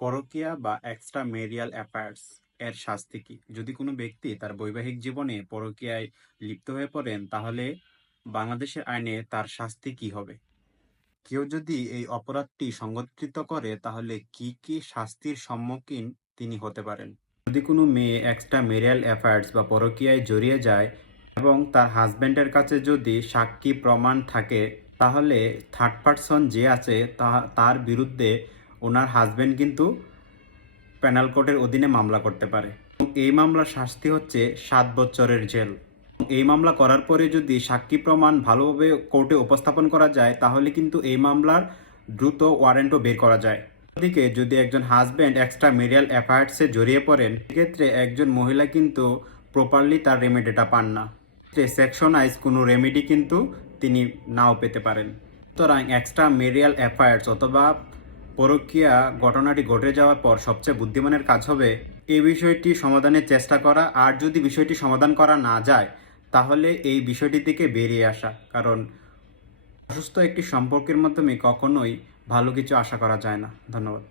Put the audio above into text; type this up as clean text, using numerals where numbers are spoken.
পরকীয়া বা extra ম্যারিয়াল affairs এর শাস্তি কি? যদি কোনো ব্যক্তি তার বৈবাহিক জীবনে পরকীয়ায় লিপ্ত হয়ে পড়েন, তাহলে বাংলাদেশের আইনে তার শাস্তি কি হবে? কেউ যদি এই অপরাধটি সংঘটিত করে, তাহলে কি কি শাস্তির সম্মুখীন তিনি হতে পারেন? যদি কোনো মেয়ে এক্সট্রা ম্যারিয়াল অ্যাফেয়ার্স বা পরকীয়ায় জড়িয়ে যায় এবং তার হাজব্যান্ডের কাছে যদি সাক্ষী প্রমাণ থাকে, তাহলে থার্ড পারসন যে আছে তার বিরুদ্ধে ওনার হাজব্যান্ড কিন্তু পেনাল কোডের অধীনে মামলা করতে পারে। এই মামলার শাস্তি হচ্ছে ৭ বছরের জেল। এই মামলা করার পরে যদি সাক্ষী প্রমাণ ভালোভাবে কোর্টে উপস্থাপন করা যায়, তাহলে কিন্তু এই মামলার দ্রুত ওয়ারেন্টও বের করা যায়। অন্যদিকে যদি একজন হাজব্যান্ড এক্সট্রা ম্যারিয়াল অ্যাফেয়ার্সে জড়িয়ে পড়েন, সেক্ষেত্রে একজন মহিলা কিন্তু প্রপারলি তার রেমেডিটা পান না। সেকশনাইজ কোনো রেমেডি কিন্তু তিনি নাও পেতে পারেন। সুতরাং এক্সট্রা ম্যারিয়াল অ্যাফেয়ার্স অথবা পরকীয়া ঘটনাটি ঘটে যাওয়ার পর সবচেয়ে বুদ্ধিমানের কাজ হবে এই বিষয়টি সমাধানের চেষ্টা করা। আর যদি বিষয়টি সমাধান করা না যায়, তাহলে এই বিষয়টি থেকে বেরিয়ে আসা। কারণ অসুস্থ একটি সম্পর্কের মাধ্যমে কখনোই ভালো কিছু আশা করা যায় না। ধন্যবাদ।